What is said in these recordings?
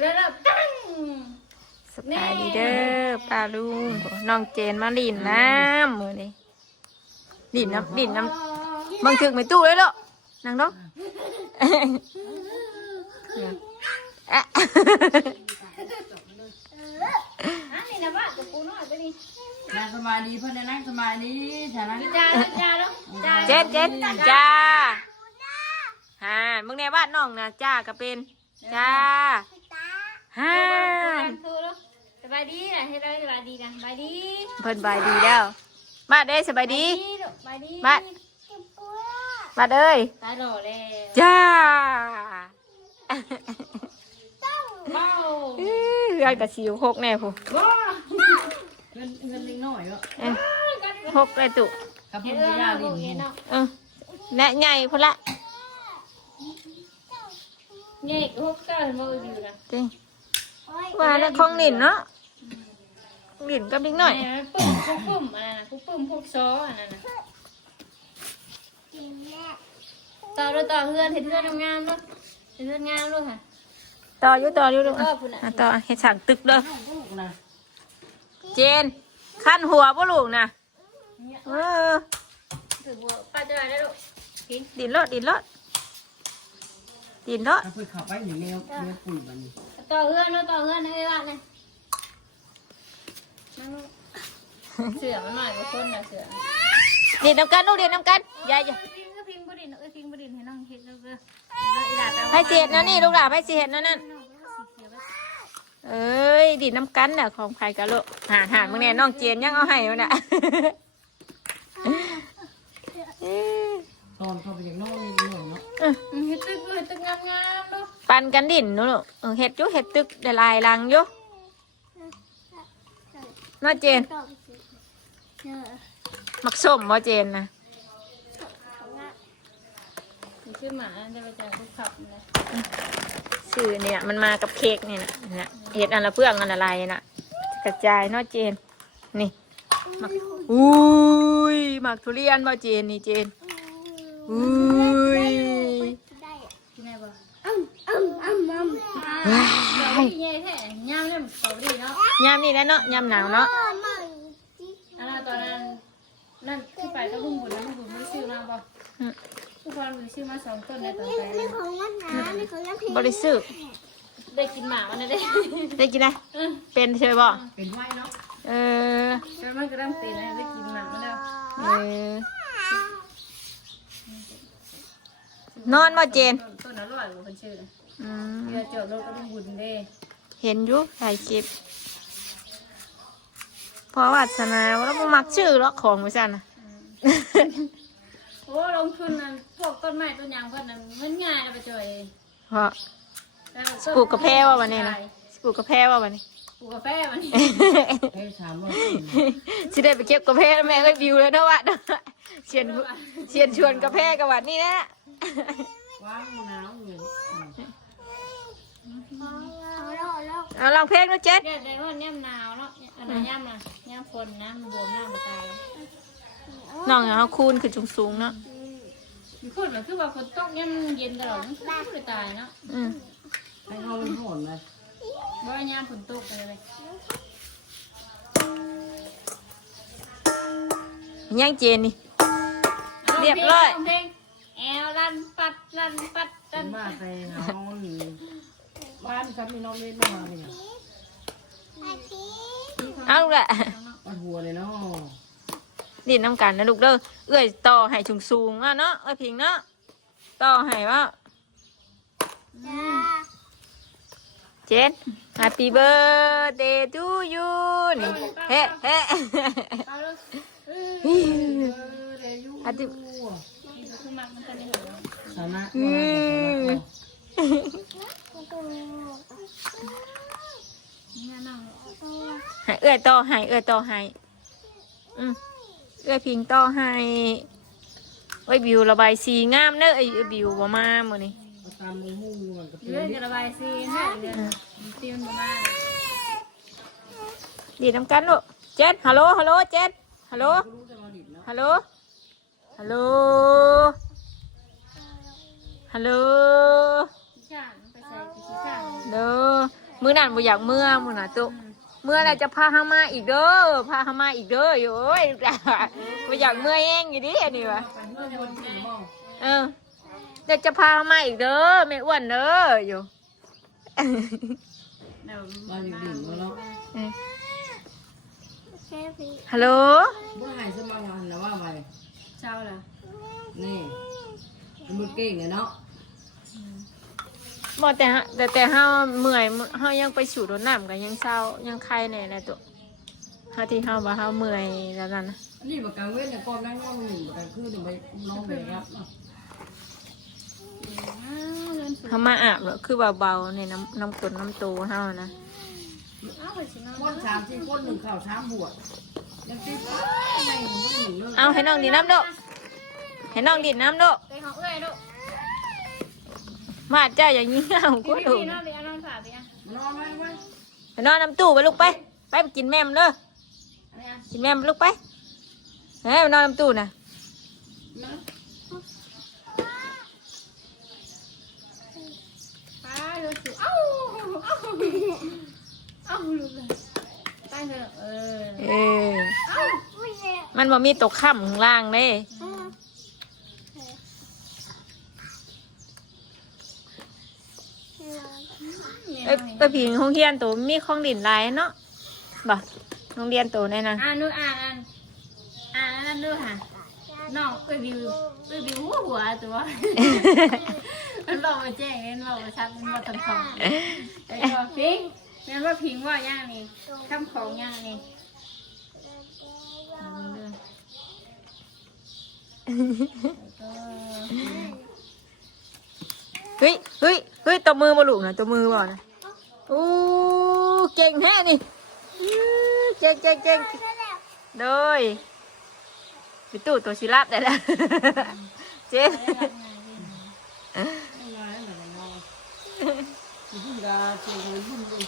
แล้วตั้งสบายดีเด้อป้าลุงน้องเจนมาลินน้ำมือนี่ลินน้ำบางถึงไม่ตู้เลยหรอกนางน้องนี่นะบ้ากับปูน้อยไปดินางสบายดีเพื่อนนั่งสบายดีฉันนั่งจ้าแล้วเจ็ดจ้าฮ่ามึงในบ้านน้องนะจ้าก็เป็นจ้าฮ่าสบายดีนะให้เราสบายดีนะสบายดีเพิ่นบายดีแล้วมาเด้สบายดีมาเด้ยตายหล่อเลยจ้าเบ้าเฮือนกับสิวหกแน่ผู้เงินเล็กน้อยก็หกเลยตุกับพุ่งยาวดิแน่ใหญ่พุ่นละใหญ่หกเก้าโมอยู่นะจริงว่าแล้วของหลินเนาะหลินกับนิดหน่อยปุ่มอะไรนะปุ่มพวกซออะไรนะต่อเพื่อนเห็นเพื่อนงามด้วยเห็นเพื่อนงามด้วยค่ะต่ออยู่ลูกต่อเห็ดสั่งตึกเลยเจนขั้นหัวป่ะลูกนะถือว่าป้าจะได้ลูกดินรถเพื่อขับไปหนีแมวปุ๋ยมันต่อเพื่อนให้บ้านเลยเสือมันหน่อยกว่าคนนะเสือเรียนน้ำกันลูกเรียนน้ำกันยายพิงบดินให้น้องเห็ดลูกให้เสียดนะนี่ลูกหลานให้เสียดนั่นเอ้ยดินน้ำกันน่ะของใครกันลูกหามึงเนี่ยน้องเจนยังเอาให้อยู่น่ะตอนเข้าไปอย่างน้องนี่หน่อยเนาะเห็ดตึกงามๆลูกปันกันดินลูกเห็ดเห็ดตึกลายลังอยู่น้าเจนมักส้มบ่เจนนะชื่อหมาจะไปเจอทุกขับนะชื่อเนี่ยมันมากับเค้กนี่นะเห็ดอันละเพื่องอันอะไรนะกระจายน้าเจนนี่มักอุ้ยหมักทุเรียนบ่เจนนี่เจนอุ้ยที่ไหนบ่ว้ายใหญ่แท้ยามเนี่ยสวัสดีเนาะยามนี่แหละเนาะยามหนาวเนาะตอนนั้นนั่นที่ไปก็ลุงบุญไม่ซื้อมาบ่ทุกคนซื้อมา2 ต้นในตอนไปบริสุทธิ์ได้กินหมาวันนี้ได้กินอะไรเป็นใช่บ่เป็นไว้เนาะแล้วมันก็ต้องเป็นได้กินหมาแล้วนอนบ่เจนต้นอร่อยกว่าคนชื่อเดี๋ยวจอดรถก็ลุงบุญเด้เห็นอยู่ถ่ายคลิปเพราะวัฒนาว่าเรามักชื่อแล้วของไม่ใช่นะโอ้ลงทุนนั่นพวกต้นไม้ต้นยางเพื่อนนั่นมันง่ายนะไปจ่อยเพราะปลูกกาแฟว่าวันนี้นะปลูกกาแฟว่าวันนี้ปลูกกาแฟวันนี้สิได้ไปเก็บกาแฟแม่ก็บิวแล้วนะวะเชียนชวนกาแฟกับวันนี้นะว้าวหนาวอยู่เอาลองเพลงนะเจ๊เดี๋ยวว่าเนี่ยหนาวเนาะอะไรย่ำนะย่ำฝนนะมันบวมหน้ามันตายน้องเขาคูนคือสูงเนาะพูดแบบคือว่าฝนตกเนี่ยเย็นตลอดมันไม่ตายเนาะให้เขาเป็นห่วงเลยว่าย่ำฝนตกเลยยังเจนนี่เรียบร้อยแอลลันปัดมาใส่น้องบ้านครับมีน้องเล่นมาเนี่ยเอาลูกแหละหัวเลยเนาะดินน้ำกันนะลูกเด้อเอื้อยต่อให้สูงอ่ะเนาะพิงเนาะต่อให้ว่าเจน Happy birthday to you นี่เฮ้อาทิชนะเอื้อยต่อให้เอื้อยพิงต่อให้ไว้บิวระบายสีงามเนอะไอ้บิวบ่มาเมื่อนี้เรื่องระบายสีให้เรื่องตีมันบ่มาดีน้ำกันลูกเจ็ดฮัลโหลเจ็ดฮัลโหลฮัลโหล มื้อนั้นบ่อยากเมื่อมื้อน่ะตุเมื่อน่ะจะพาเฮามาอีกเด้อพาเฮามาอีกเด้อโอ้ยบ่อยากเมื่อเองอยู่ดิอันนี้วะ ไปเมื่อวันที่บ่ เดี๋ยวจะพาเฮามาอีกเด้อแม่อ้วนเด้ออยู่ เดี๋ยว มาอยู่ดิ่งเนาะ ฮัลโหล บ่หายสมาวันแล้วว่าไป เช้าเหรอ นี่มือเก่งเนาะ บ่แต่เฮาเมื่อยเฮายังไปสู่รถน้ำกันยังเศร้ายังไข้แน่แหละตุเฮาที่เฮาว่าเฮาเมื่อยแล้วนั่นนะ นี่ประกันเว้นเนี่ยก่อนนั่งนอนหนึ่งประกันคือเดี๋ยวไปน้องไปรับเนาะ เฮามาอาบแล้วคือเบาๆในน้ำกรดน้ำโตเฮานะ เอาไปสิน้อง คน3-4คนหนึ่งข่าว3บวชยังติดไม่หนีเลย เอาให้น้องดินน้ำโดให้น้องดินน้ำโด ไปของเอ้ยลูก มาเจ้าอย่างนี้เอากู พี่ ดู น้องไปเอาน้องฝากไปอ่ะ นอนไว้ไว้ ไปนอนน้ำตู้ไปลูกไปไปกินแม่มเด้อ อะไรอ่ะ กินแม่มลูกไปเฮ้ยไปนอนน้ำตู้น่ะ นะ ไปลูกสิเอ้าลูกเลยไปเถอะเอ้า มันบ่มีตกค่ำข้างล่างเด้ไปผิงห้องเรียนตัวมีของดินหลายเนาะบ่โรงเรียนตัวนี่นะ นู่นนั่นดูค่ะน้องไปวิวหัวตัว มันบอกมาแจ้งมันบอกมาชัดมันบอกทำของไอ้บอกพิงมันว่าพิงว่าย่างนี่ทำของย่างนี่เฮ้ยตัวมือบ่ลูกนะตัวมือบ่นะโอ้เก่งแฮะนี่เก่งโดยไปตู้ตัวชิลับได้แล้วเจ๊ ไม่มาแล้วแต่นอนยุ่งกาเชียงยุ่งเลย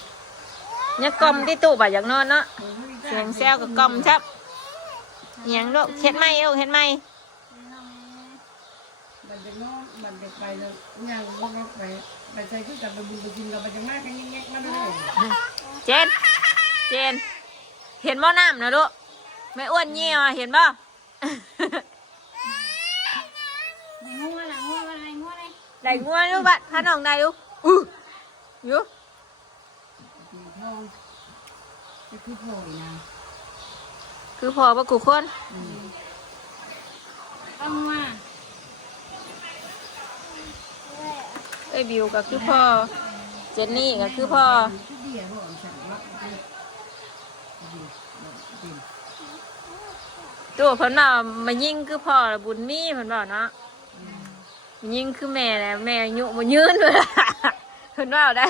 เนี่ยกลมที่ตู้บ่อยากนอนเนาะเสียงแซวกับกลมชับเหียงลูกเฮ็ดไหมลูกเฮ็ดไหม มันจะนอนมันจะไปเลยยังก็ไปใจคือกับไปบุญไปกินกับไปจังมากกันยิ่งแยกมาเลย เจนเห็นบ่น้ำนะลูกไม่อ้วนเงี้ยวเห็นบ่ งูอะไรงูอะไรงูอะไร ได้งัวลูกบัดพาน้องได้ลูกอยู่ ทองจะคือโผล่นะ คือพอบ่กูคน เอามา เอ้ยบิวก็คือพ่อเจนนี่ก็คือพ่อ คือเดียวหรอฉันว่า ตัวเพิ่นว่ามายิงคือพ่อบุญมีเพิ่นบอกเนาะยิงคือแม่แหละแม่อายุบ่ยืนเลยเพิ่นว่าได้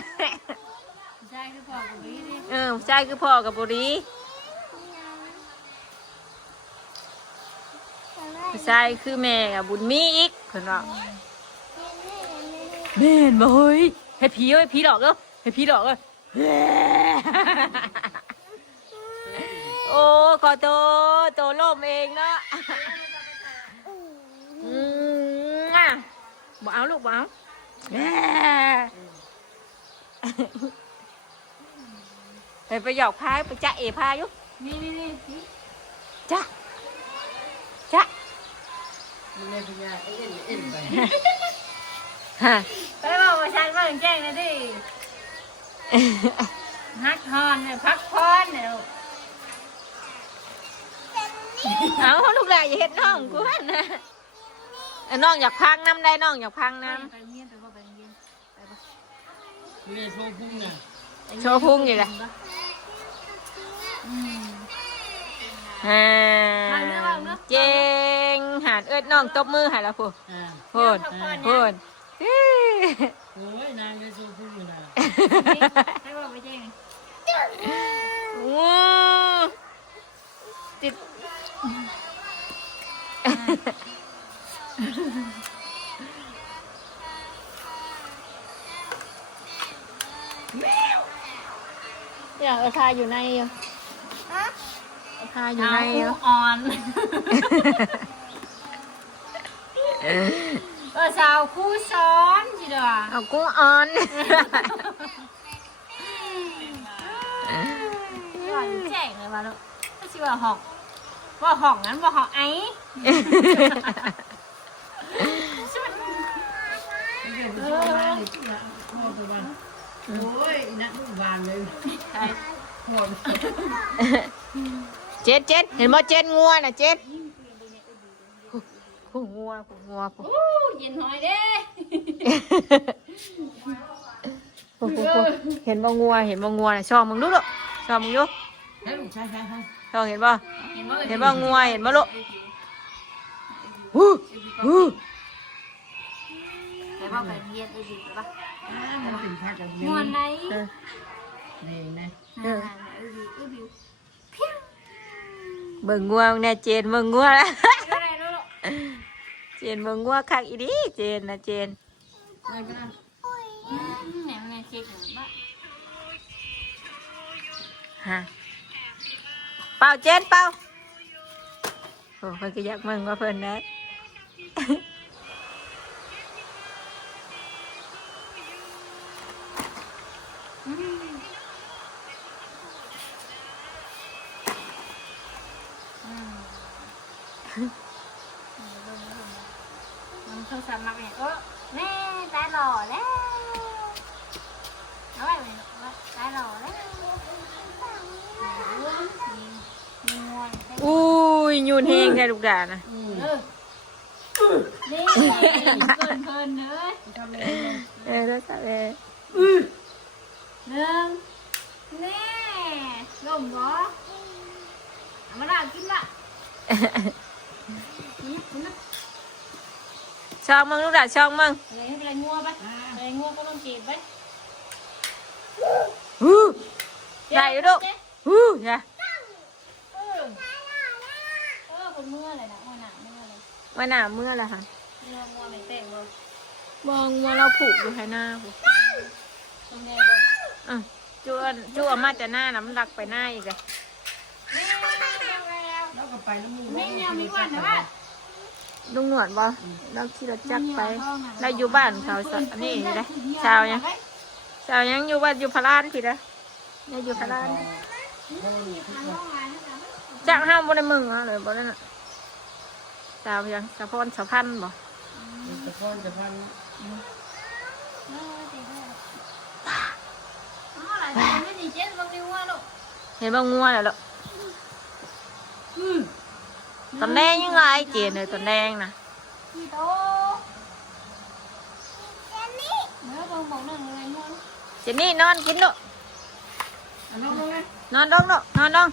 ใช่คือพอกับนี้ดิ ใช่คือพ่อกับบุรีใช่คือแม่กับบุญมีอีกเพิ่นว่าแม่นบ่เฮ้ยให้ผีเอ้ยผีหลอกเด้อให้ผีหลอกเอ้ย โอ้ขอโทษโตล่มเองเนาะอ่ะบ่เอาลูกบ่เอาแม่ไปหยอกพายไปจ้าเอพายุ นี่จ้า มันเลยพยาเอ็นไป ฮะ ไปบอกว่าฉันว่าแจ้งนะดิฮักทอนเนี่ยพักพรเนี่ย เอาลูกหลานอย่าเห็ดน้องกูนะน้องอยากพังน้ำได้น้องอยากพังน้ ไปเมียนไปว่าไปเมียนไปบ่ เรียนโชว์พุ่งน่ะ ำโชว์พุงอยู่เลยเจงหาดเอิดน้องตบมือหาละพูพูด โอ้ยนางเลยโชว์พุ่งอยู่น่ะ ให้บอกไปแจ้ง ว้าติดอยากเอาทาอยู่ในอยู่เอาทาอยู่ในอยู่ อ่อนสาวคู่ซ้อนจีเด้อ เอากุ้งอ่อน ก่อนแจ้งเลยว่าลูกไม่ใช่ว่าห้องว่าห้องนั้นว่าห้องไอ้ใช่ไหม ไม่เห็นตัวมาเลยพ่อตัววันโอ้ยนักลูกบานเลย ใช่ พ่อ เจ็ดเห็นบ่เจ็ดงัวน่ะเจ็ดผู้งัวผู้ โอ้เย็นหอยเด้ เห็นบ่งัวน่ะช่องมึงดูลูกช่องมึงดู แล้วลูกชาย ช่องเห็นบ่ เห็นบ่ เห็นบ่งัวเห็นบ่ลูกฮู้ฮู้ เห็นบ่ไปเรียนดีๆป่ะ มันเป็นพักกันเย ม่ว อะ นไหน นี่นะ เบิ่งงัวแน่เจนเบิ่งงัวละ อะไรลูก เจนเบิ่งงัวคักอีดีเจนนะเจน ไม่ก็ได้ ไหนมันเช็คหรือเปล่า ฮะเป่าเจนเป่าโอ้เพิ่นก็อยากเบิ่งว่าเพิ่นได้ มันโทรศัพท์มาเนี่ยแม่ตาหล่อแล้วเอาไว้เลยตาหล่อแล้วมีงวง อุ้ยยูนเฮงแท้ลูกด่านะ นี่เพลินๆเนื้อ ทำเลย แล้วก็เลย หนึ่งนี่ลมบ่เอามาได้กินละ ช่องมึงลูกด่าช่องมึง อะไรให้เป็นไรงัวไปอะไรงัวก็ต้องจีบไป ฮู้ได้อยู่ลูกฮู้อย่า คนเมื่อเลยนะงัวหนาเมื่อเลย ว่าหน้าเมื่อละค่ะ งัวไม่เตะบ่ มองว่าเราผูกอยู่ให้หน้าผูก ตรงนี้บ่ จู่มาแต่หน้านะมันรักไปหน้าอีกเลย แล้วก็ไปแล้วมึง นี่เนี่ยมีวันนะว่า ลุงหนวดบ่เราขี่รถจักรไปเราอยู่บ้านเขาสอันนี้เลยชาวยังอยู่บ้านอยู่พารานพี่นะเนี่ยอยู่พารานจักห้ามบ่ได้มึงเลยบ่ได้น่ะชาวยังสะพอนสะพันบ่ จะพ่อนจะพัน เห็นบ่งัวแล้วลูกตอนแดงยังไงเจนเลยตอนแดงนะ พี่โตเนื้อบางบอกนั่งเลยงัว เจนนี่นอนกินลูก นอนลงเลย นอนลงลูกนอนลง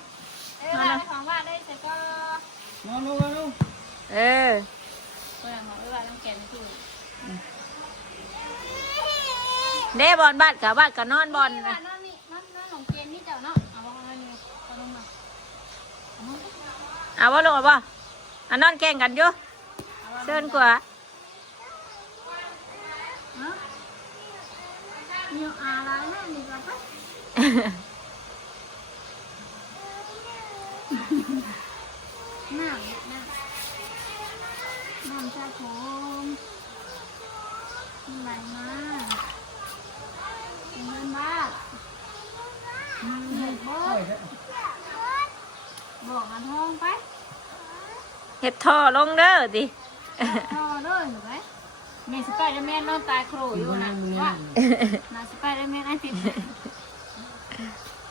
ได้ของว่าได้เสร็จก็ นอนลง เออ เปิดของว่าต้องแกนที่ เด้บอลบ้านกับนอนบอล ว่านั่นนี่นั่นของเกนนี่เจ้าเนาะเอาบอกอะไรนี่เอาลงมา เอาว่าลงเอาบ่อันนอนแข่งกันอยู่เชิญกว่า มีอะไรนั่นนี่ก็ไปน้ำชาโคมไหลมาเงินบ้าเงินบ้าบอกมันห้องไป เห็ดท่อลงเด้อดิ พอเลยหนูไหมแม่สไปเดอร์แมนนอนตายโครอยู่นะว่านาสไปเดอร์แมนไอ้ติด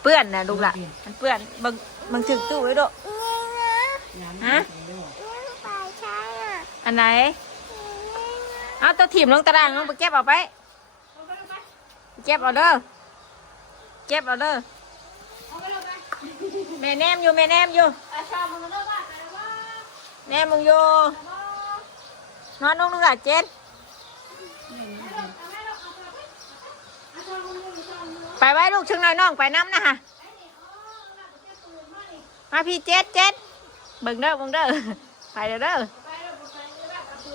เปื้อนนะลูกละมันเปื้อนบางถึงตู้ไว้ด้วยฮะอันไหนเอาตัวถิ่มลงตารางลงไปเก็บเอาไปเก็บเอาเด้อเก็บเอาเด้อแม่แนมอยู่ อาชามึงเลิกว่าไปแล้วว่า แนมมึงอยู่นอนลงลูกละเจ็ดไปไว้ลูกชึงน้อยน้องไปน้ำนะฮะมาพี่เจ็ดเบิ่งเด้อไปเด้อ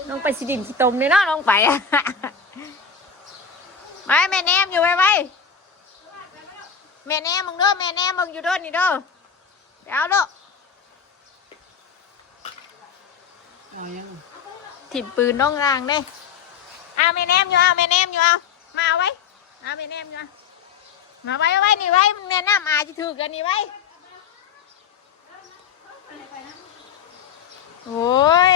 ลงไปสิดินขี้ตมนี่เนาะลงไปไปแม่แนมอยู่ไว้แม่แนมมึงเด้อแม่แนมมึงอยู่เด้อนี่เด้อเดี๋ยวลูก เอายัง ถิ่มปืนน้องรางเด้เอาแม่แนมอยู่เอามาเอาไว้เอาแม่แนมอยู่เอามาไว้นี่ไว้มันแนะนำอาจจะถือกันนี่ไว้ โอ้ย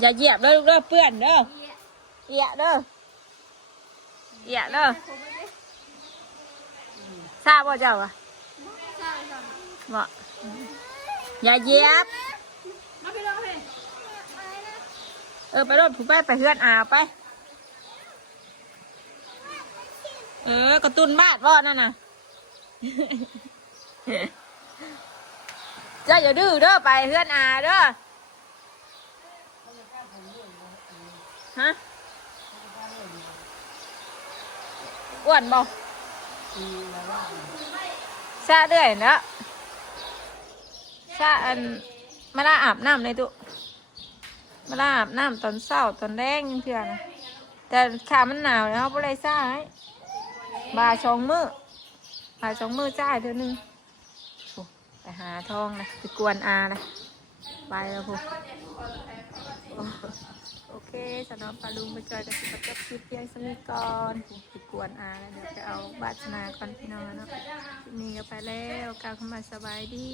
อย่าเหยียบเด้อลูกเด้อเปื้อนเด้อเอียเด้อเอียเด้อทราบว่าเจ้าอะบ่อย่าเหยียบไปรถผู้ไปเฮือนอาไปกระตุ้นบ้านบ่นั่นน่ะ เจ้าอย่าดื้อเด้อไปเฮือนอาเด้อฮะอ้วนบ่ซาเด้อยเนาะซาอันมาลาอาบน้ำเลยตุมาลาอาบน้ำตอนเช้าตอนแดงยังเถื่อนแต่ขามันหนาวแล้วเขาไม่ได้ซ่าให้บ่าย2 มื้อจ่ายเท่านึงไปหาทองนะไปกวนอานะไปแล้วพูโอเคสำหรับปลาลุงไปจอยกับสิบจบคลิปเพียงสมิก่อนไปกวนอาแล้วเดี๋ยวจะเอาบาสนาก่อนพี่น้องเนาะคลิปนี้ก็ไปแล้วกลับเข้ามาสบายดี